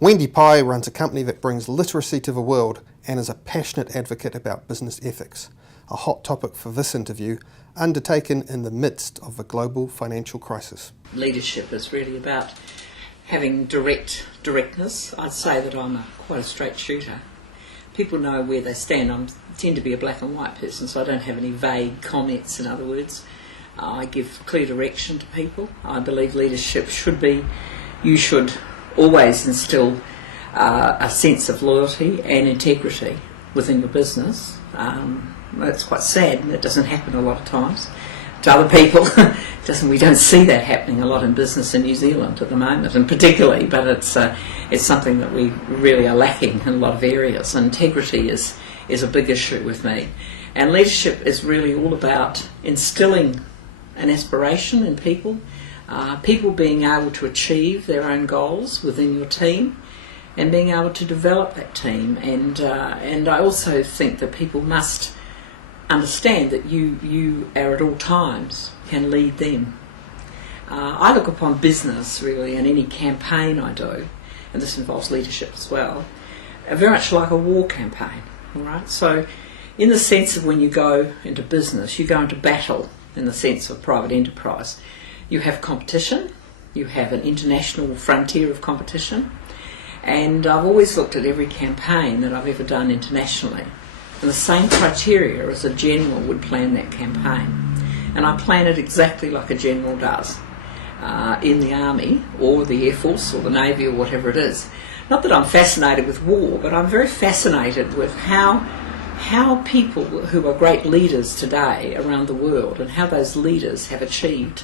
Wendy Pye runs a company that brings literacy to the world and is a passionate advocate about business ethics, a hot topic for this interview, undertaken in the midst of the global financial crisis. Leadership is really about having directness. I'd say that I'm quite a straight shooter. People know where they stand. I tend to be a black and white person, so I don't have any vague comments, in other words. I give clear direction to people. I believe leadership should be, you should always instill a sense of loyalty and integrity within your business. It's quite sad, and it doesn't happen a lot of times to other people. We don't see that happening a lot in business in New Zealand at the moment, and particularly, but it's something that we really are lacking in a lot of areas. And integrity is a big issue with me. And leadership is really all about instilling an aspiration in people, people being able to achieve their own goals within your team, and being able to develop that team. And I also think that people must understand that you are at all times can lead them. I look upon business really, and any campaign I do, and this involves leadership as well, very much like a war campaign. All right. So, in the sense of when you go into business, you go into battle. In the sense of private enterprise, you have competition. You have an international frontier of competition, and I've always looked at every campaign that I've ever done internationally, and the same criteria as a general would plan that campaign. And I plan it exactly like a general does in the Army or the Air Force or the Navy or whatever it is. Not that I'm fascinated with war, but I'm very fascinated with how people who are great leaders today around the world and how those leaders have achieved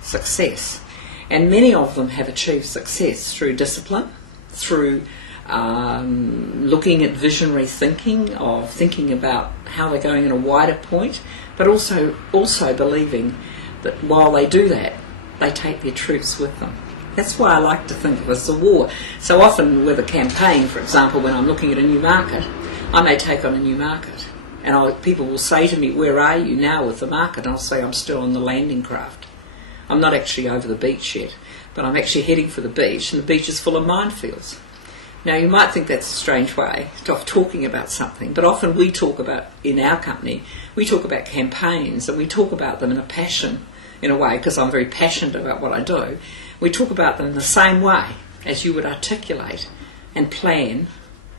success. And many of them have achieved success through discipline, through looking at visionary thinking, of thinking about how they're going in a wider point, but also believing that while they do that, they take their troops with them. That's why I like to think of it as a war. So often with a campaign, for example, when I'm looking at a new market, I may take on a new market, and people will say to me, "Where are you now with the market?" And I'll say, "I'm still on the landing craft. I'm not actually over the beach yet, but I'm actually heading for the beach, and the beach is full of minefields." Now, you might think that's a strange way of talking about something, but often we talk about, in our company, we talk about campaigns, and we talk about them in a passion, in a way, because I'm very passionate about what I do. We talk about them in the same way as you would articulate and plan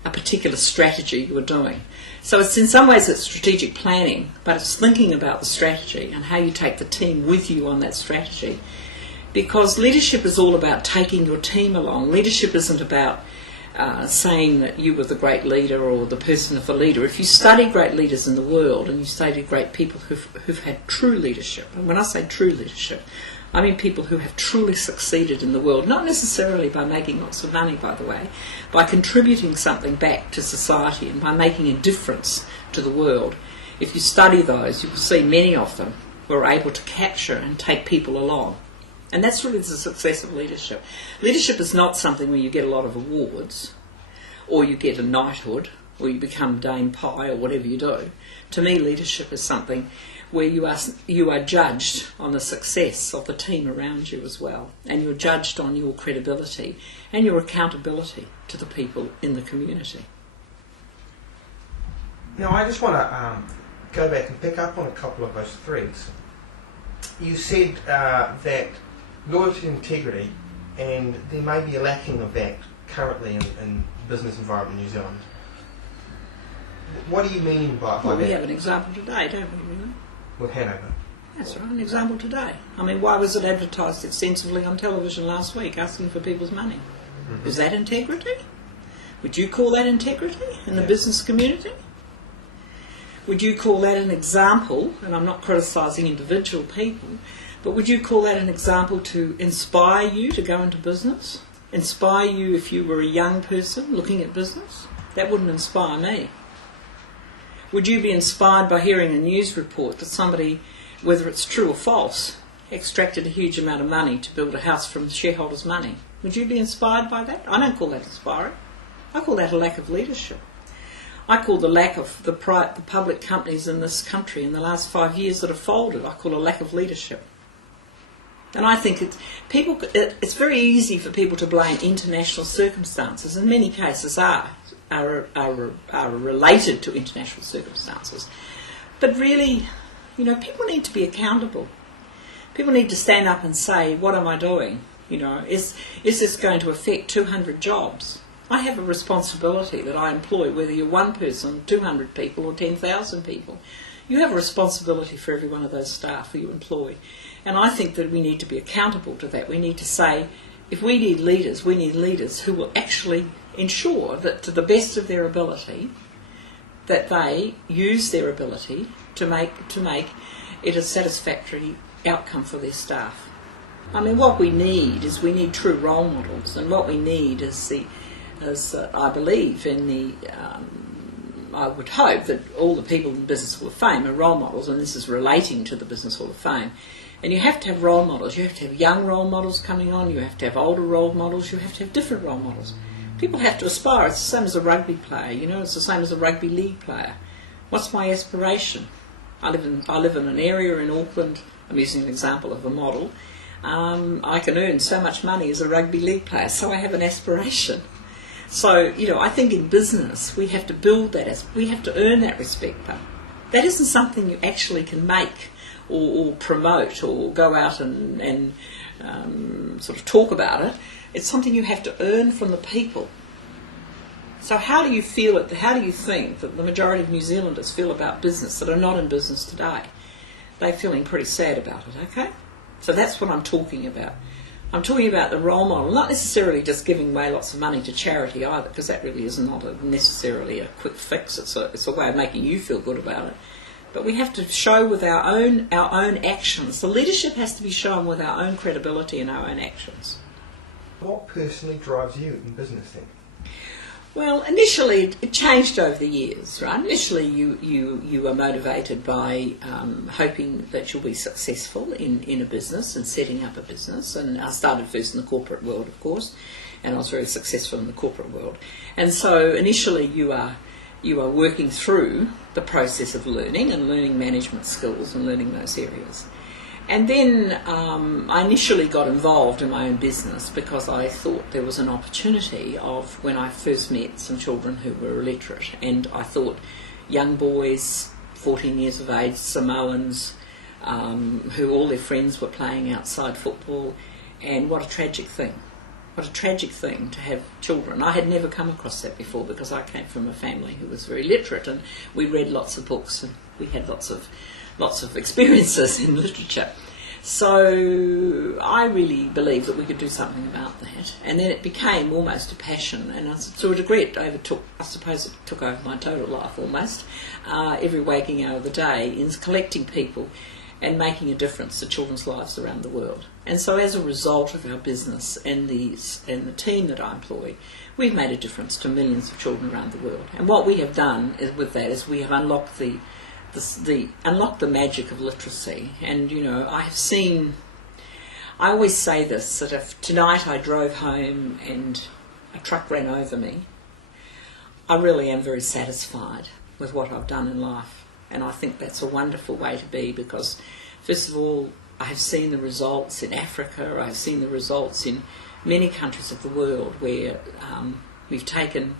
a particular strategy you are doing. So it's in some ways it's strategic planning, but it's thinking about the strategy and how you take the team with you on that strategy. Because leadership is all about taking your team along. Leadership isn't about saying that you were the great leader or the person of the leader. If you study great leaders in the world and you study great people who've had true leadership, and when I say true leadership, I mean people who have truly succeeded in the world, not necessarily by making lots of money, by the way, by contributing something back to society and by making a difference to the world. If you study those, you will see many of them were able to capture and take people along. And that's really the success of leadership. Leadership is not something where you get a lot of awards, or you get a knighthood, or you become Dame Pye, or whatever you do. To me, leadership is something where you are judged on the success of the team around you as well, and you're judged on your credibility and your accountability to the people in the community. Now, I just want to go back and pick up on a couple of those threads. You said that loyalty and integrity, and there may be a lacking of that currently in the business environment in New Zealand. What do you mean by Well, that? we have an example today, don't we? Really? With Hanover. That's right, an example today. I mean, why was it advertised extensively on television last week, asking for people's money? Mm-hmm. Is that integrity? Would you call that integrity in the business community? Would you call that an example, and I'm not criticising individual people, but would you call that an example to inspire you to go into business? Inspire you if you were a young person looking at business? That wouldn't inspire me. Would you be inspired by hearing a news report that somebody, whether it's true or false, extracted a huge amount of money to build a house from shareholders' money? Would you be inspired by that? I don't call that inspiring. I call that a lack of leadership. I call the lack of the public companies in this country in the last 5 years that have folded, I call a lack of leadership. And I think it's very easy for people to blame international circumstances. In many cases are related to international circumstances. But really, people need to be accountable. People need to stand up and say, what am I doing? Is this going to affect 200 jobs? I have a responsibility that I employ, whether you're one person, 200 people or 10,000 people. You have a responsibility for every one of those staff who you employ. And I think that we need to be accountable to that. We need to say, if we need leaders who will actually ensure that to the best of their ability, that they use their ability to make it a satisfactory outcome for their staff. I mean, what we need true role models, and what we need is I believe I would hope that all the people in the Business Hall of Fame are role models, and this is relating to the Business Hall of Fame. And you have to have role models. You have to have young role models coming on. You have to have older role models. You have to have different role models. People have to aspire. It's the same as a rugby player. It's the same as a rugby league player. What's my aspiration? I live in an area in Auckland. I'm using an example of a model. I can earn so much money as a rugby league player, so I have an aspiration. So, I think in business we have to build that. We have to earn that respect. But that isn't something you actually can make or promote or go out and sort of talk about it. It's something you have to earn from the people. So how do you feel it? How do you think that the majority of New Zealanders feel about business that are not in business today? They're feeling pretty sad about it, okay? So that's what I'm talking about. I'm talking about the role model, not necessarily just giving away lots of money to charity either, because that really is not necessarily a quick fix. It's a way of making you feel good about it. But we have to show with our own actions. The leadership has to be shown with our own credibility and our own actions. What personally drives you in business then? Well, initially it changed over the years, right? Initially you were motivated by hoping that you'll be successful in a business and setting up a business. And I started first in the corporate world, of course, and I was very successful in the corporate world. And so initially you are working through the process of learning management skills and learning those areas. And then I initially got involved in my own business because I thought there was an opportunity of when I first met some children who were illiterate, and I thought young boys, 14 years of age, Samoans, who all their friends were playing outside football, and what a tragic thing. What a tragic thing to have children. I had never come across that before because I came from a family who was very literate, and we read lots of books and we had lots of experiences in literature. So I really believed that we could do something about that. And then it became almost a passion, and to a degree it took over my total life almost, every waking hour of the day, in collecting people and making a difference to children's lives around the world. And so as a result of our business and the team that I employ, we've made a difference to millions of children around the world. And what we have done is we have unlocked the magic of literacy. And I always say this, that if tonight I drove home and a truck ran over me, I really am very satisfied with what I've done in life. And I think that's a wonderful way to be, because first of all, I have seen the results in Africa, I have seen the results in many countries of the world where we've taken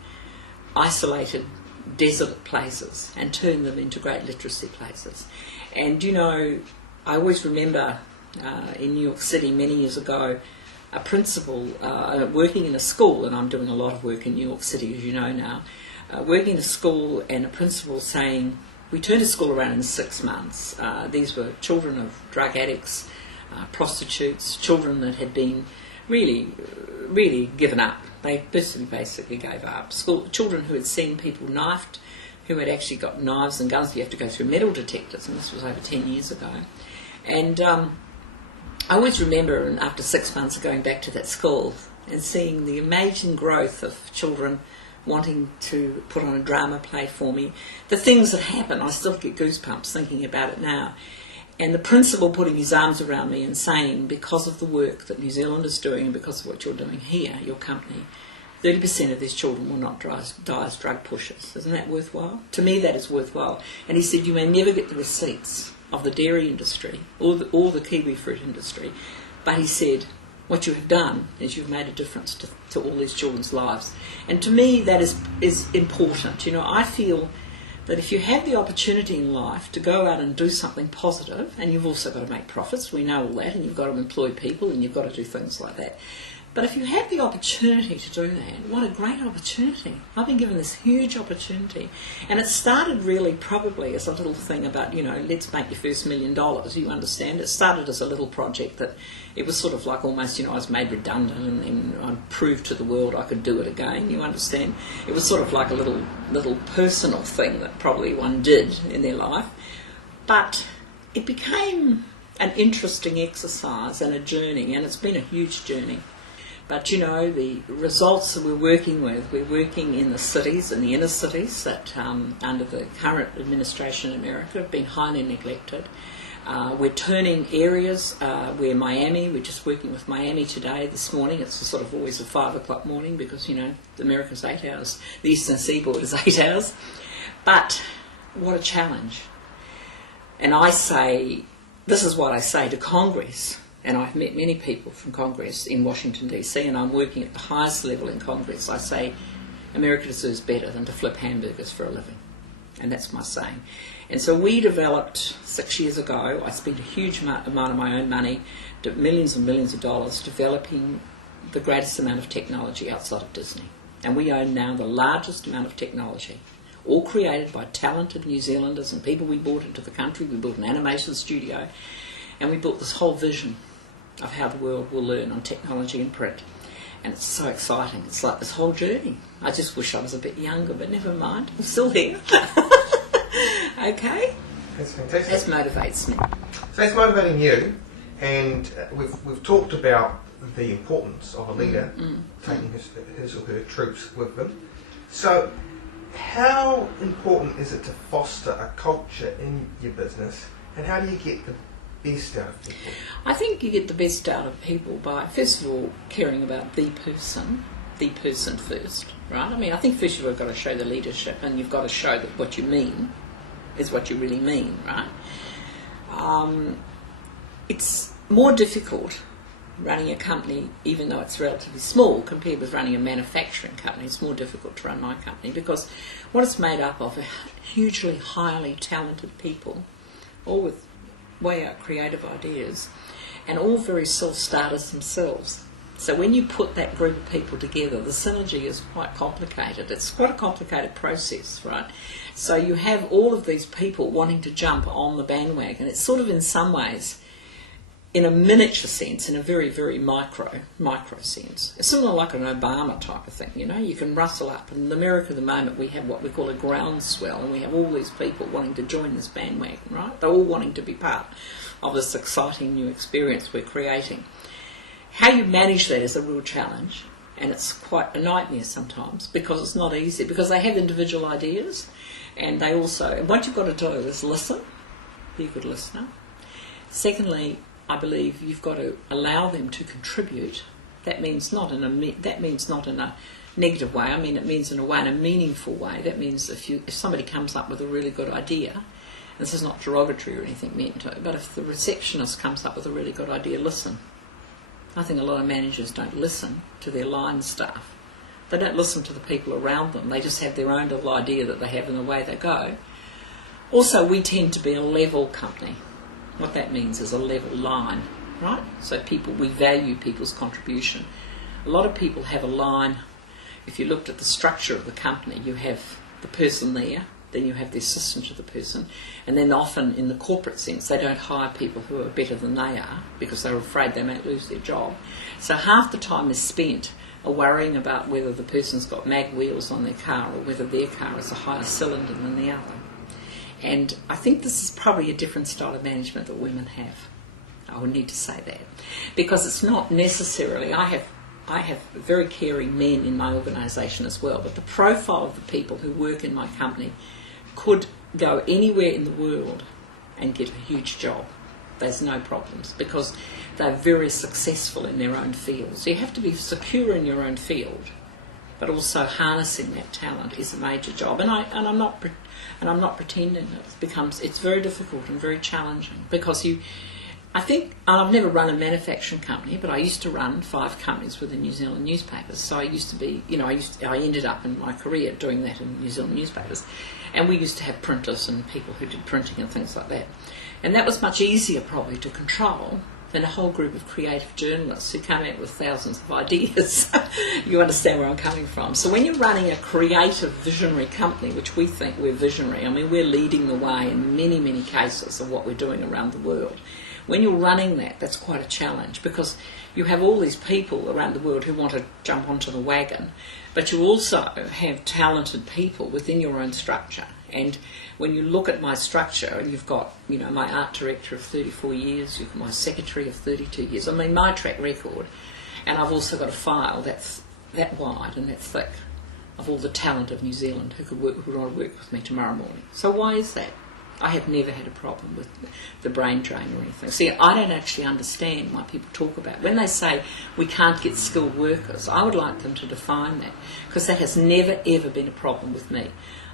isolated desolate places and turn them into great literacy places. And I always remember in New York City many years ago, a principal working in a school, and I'm doing a lot of work in New York City, as you know now, working in a school, and a principal saying, we turned a school around in 6 months. These were children of drug addicts, prostitutes, children that had been really, really given up. They basically gave up. Children who had seen people knifed, who had actually got knives and guns. You have to go through metal detectors, and this was over 10 years ago. And I always remember, after 6 months, going back to that school and seeing the amazing growth of children wanting to put on a drama play for me. The things that happen, I still get goosebumps thinking about it now. And the principal putting his arms around me and saying, because of the work that New Zealand is doing and because of what you're doing here, your company, 30% of these children will not die as drug pushers. Isn't that worthwhile? To me, that is worthwhile. And he said, you may never get the receipts of the dairy industry or the kiwi fruit industry, But he said, what you have done is you've made a difference to all these children's lives. And to me, that is important. You know, I feel that if you have the opportunity in life to go out and do something positive, and you've also got to make profits, we know all that, and you've got to employ people, and you've got to do things like that. But if you have the opportunity to do that, what a great opportunity. I've been given this huge opportunity. And it started really probably as a little thing about, you know, let's make your first $1 million, you understand. It started as a little project that it was sort of like almost, you know, I was made redundant and then I proved to the world I could do it again, you understand. It was sort of like a little personal thing that probably one did in their life. But it became an interesting exercise and a journey, and it's been a huge journey. But, you know, the results that we're working with, we're working in the cities, in the inner cities that under the current administration in America have been highly neglected. We're turning areas where Miami, we're just working with Miami today, this morning. It's sort of always a 5 o'clock morning because, you know, America's 8 hours. The Eastern Seaboard is 8 hours. But what a challenge. And I say, this is what I say to Congress. And I've met many people from Congress in Washington, D.C., and I'm working at the highest level in Congress. I say, America deserves better than to flip hamburgers for a living. And that's my saying. And so we developed 6 years ago, I spent a huge amount of my own money, millions and millions of dollars, developing the greatest amount of technology outside of Disney. And we own now the largest amount of technology, all created by talented New Zealanders and people we brought into the country. We built an animation studio, and we built this whole vision of how the world will learn on technology and print. And it's so exciting. It's like this whole journey. I just wish I was a bit younger, but never mind. I'm still here. Okay? That's fantastic. That motivates me. So that's motivating you, and we've talked about the importance of a leader taking his or her troops with them. So how important is it to foster a culture in your business, and how do you get the best out of people? I think you get the best out of people by, first of all, caring about the person first, right? I mean, I think first of all you've got to show the leadership, and you've got to show that what you mean is what you really mean, right? It's more difficult running a company, even though it's relatively small, compared with running a manufacturing company. It's more difficult to run my company because what it's made up of are hugely, highly talented people, all with way out creative ideas, and all very self-starters themselves. So when you put that group of people together, the synergy is quite complicated. It's quite a complicated process, right? So you have all of these people wanting to jump on the bandwagon. It's sort of in some ways, in a miniature sense, in a very, very micro sense. It's similar like an Obama type of thing, you know. You can rustle up. And in America at the moment we have what we call a groundswell, and we have all these people wanting to join this bandwagon, right? They're all wanting to be part of this exciting new experience we're creating. How you manage that is a real challenge, and it's quite a nightmare sometimes because it's not easy, because they have individual ideas, and they also, and what you've got to do is listen, be a good listener. Secondly, I believe you've got to allow them to contribute. That means not in a negative way. I mean, it means in a meaningful way. That means if somebody comes up with a really good idea, and this is not derogatory or anything meant to, but if the receptionist comes up with a really good idea, listen. I think a lot of managers don't listen to their line staff. They don't listen to the people around them. They just have their own little idea that they have and away they go. Also, we tend to be a level company. What that means is a level line, right? So we value people's contribution. A lot of people have a line. If you looked at the structure of the company, you have the person there, then you have the assistant to the person, and then often in the corporate sense they don't hire people who are better than they are because they're afraid they might lose their job. So half the time is spent worrying about whether the person's got mag wheels on their car or whether their car is a higher cylinder than the other. And I think this is probably a different style of management that women have. I would need to say that. Because it's not necessarily, I have very caring men in my organisation as well, but the profile of the people who work in my company could go anywhere in the world and get a huge job. There's no problems because they're very successful in their own field. So you have to be secure in your own field, but also harnessing that talent is a major job. And I'm not pretending it's very difficult and very challenging because I think I've never run a manufacturing company, but I used to run 5 companies with the New Zealand newspapers. So I used to be, I ended up in my career doing that in New Zealand newspapers. And we used to have printers and people who did printing and things like that. And that was much easier probably to control than a whole group of creative journalists who come out with thousands of ideas. You understand where I'm coming from. So when you're running a creative, visionary company, which we think we're visionary, I mean, we're leading the way in many, many cases of what we're doing around the world. When you're running that, that's quite a challenge, because you have all these people around the world who want to jump onto the wagon, but you also have talented people within your own structure. And when you look at my structure, and you've got, my art director of 34 years, you've got my secretary of 32 years, I mean, my track record, and I've also got a file that's that wide and that thick of all the talent of New Zealand who want to work with me tomorrow morning. So why is that? I have never had a problem with the brain drain or anything. See, I don't actually understand why people talk about it. When they say we can't get skilled workers, I would like them to define that, because that has never, ever been a problem with me.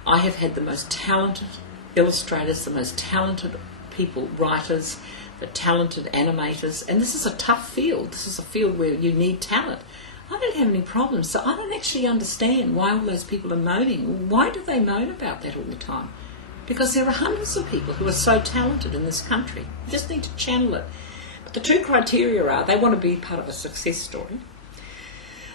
I have had the most talented illustrators, the most talented people, writers, the talented animators, and this is a tough field. This is a field where you need talent. I don't have any problems, so I don't actually understand why all those people are moaning. Why do they moan about that all the time? Because there are hundreds of people who are so talented in this country. You just need to channel it. But the 2 criteria are they want to be part of a success story.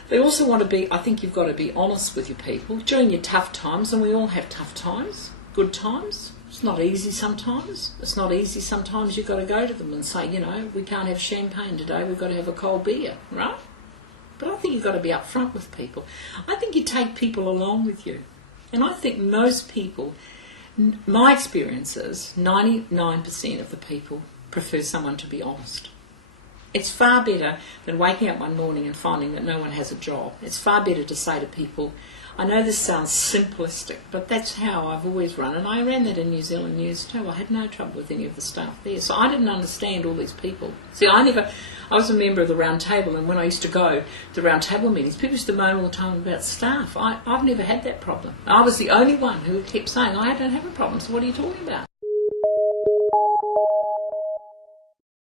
They also want to be, I think you've got to be honest with your people during your tough times, and we all have tough times, good times. It's not easy sometimes. It's not easy sometimes. You've got to go to them and say, we can't have champagne today, we've got to have a cold beer, right? But I think you've got to be upfront with people. I think you take people along with you. And I think most people, my experience is 99% of the people prefer someone to be honest. It's far better than waking up one morning and finding that no one has a job. It's far better to say to people, I know this sounds simplistic, but that's how I've always run. And I ran that in New Zealand News too. I had no trouble with any of the staff there. So I didn't understand all these people. See, I was a member of the Round Table, and when I used to go to Round Table meetings, people used to moan all the time about staff. I've never had that problem. I was the only one who kept saying, I don't have a problem, so what are you talking about?